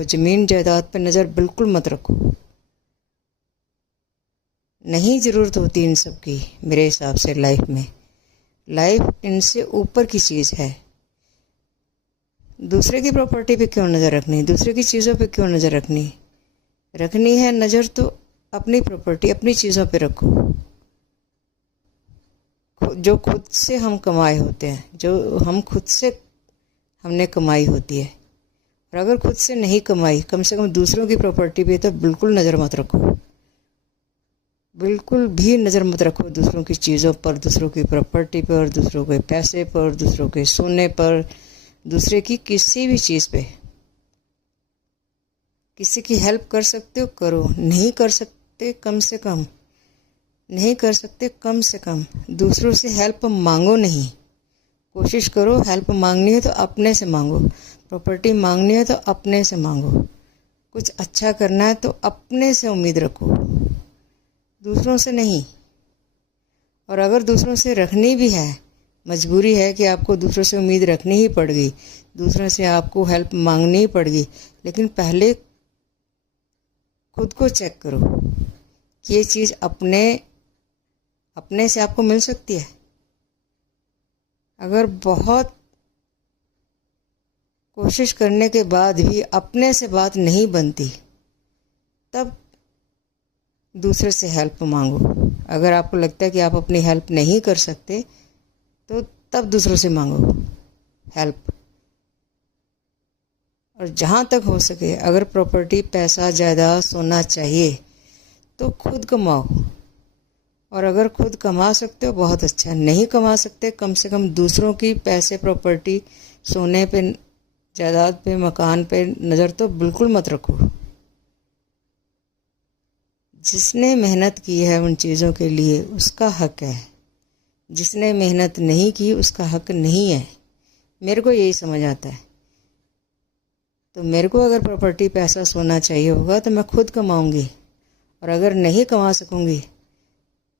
तो ज़मीन जायदाद पे नज़र बिल्कुल मत रखो। नहीं ज़रूरत होती इन सब की मेरे हिसाब से लाइफ में। लाइफ इनसे ऊपर की चीज़ है। दूसरे की प्रॉपर्टी पे क्यों नज़र रखनी, दूसरे की चीज़ों पे क्यों नज़र रखनी। रखनी है नज़र तो अपनी प्रॉपर्टी, अपनी चीज़ों पे रखो, जो खुद से हम कमाए होते हैं, जो हम खुद से हमने कमाई होती है। और अगर खुद से नहीं कमाई, कम से कम दूसरों की प्रॉपर्टी पे तो बिल्कुल नज़र मत रखो। बिल्कुल भी नज़र मत रखो दूसरों की चीज़ों पर, दूसरों की प्रॉपर्टी पर, दूसरों के पैसे पर, दूसरों के सोने पर, दूसरे की किसी भी चीज़ पे। किसी की हेल्प कर सकते हो करो, नहीं कर सकते कम से कम, नहीं कर सकते कम से कम दूसरों से हेल्प मांगो नहीं। कोशिश करो, हेल्प मांगनी है तो अपने से मांगो, प्रॉपर्टी मांगनी है तो अपने से मांगो, कुछ अच्छा करना है तो अपने से उम्मीद रखो, दूसरों से नहीं। और अगर दूसरों से रखनी भी है, मजबूरी है कि आपको दूसरों से उम्मीद रखनी ही पड़ गई, दूसरों से आपको हेल्प मांगनी ही पड़ गई, लेकिन पहले खुद को चेक करो कि ये चीज़ अपने से आपको मिल सकती है। अगर बहुत कोशिश करने के बाद भी अपने से बात नहीं बनती, तब दूसरे से हेल्प मांगो। अगर आपको लगता है कि आप अपनी हेल्प नहीं कर सकते, तो तब दूसरों से मांगो हेल्प। और जहाँ तक हो सके, अगर प्रॉपर्टी, पैसा, जायदाद, सोना चाहिए तो खुद कमाओ। और अगर खुद कमा सकते हो बहुत अच्छा, नहीं कमा सकते कम से कम दूसरों की पैसे, प्रॉपर्टी, सोने पे, जायदाद पे, मकान पे नज़र तो बिल्कुल मत रखो। जिसने मेहनत की है उन चीज़ों के लिए उसका हक है, जिसने मेहनत नहीं की उसका हक नहीं है। मेरे को यही समझ आता है। तो मेरे को अगर प्रॉपर्टी, पैसा, सोना चाहिए होगा तो मैं खुद कमाऊंगी। और अगर नहीं कमा सकूंगी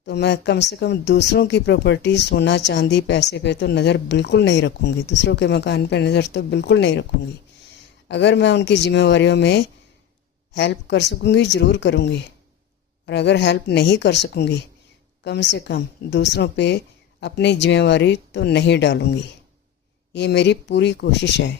तो मैं कम से कम दूसरों की प्रॉपर्टी, सोना, चांदी, पैसे पे तो नज़र बिल्कुल नहीं रखूंगी, दूसरों के मकान पे नज़र तो बिल्कुल नहीं रखूंगी। अगर मैं उनकी जिम्मेवारियों में हेल्प कर सकूंगी ज़रूर करूंगी। और अगर हेल्प नहीं कर सकूंगी, कम से कम दूसरों पे अपनी जिम्मेवारी तो नहीं डालूंगी। ये मेरी पूरी कोशिश है।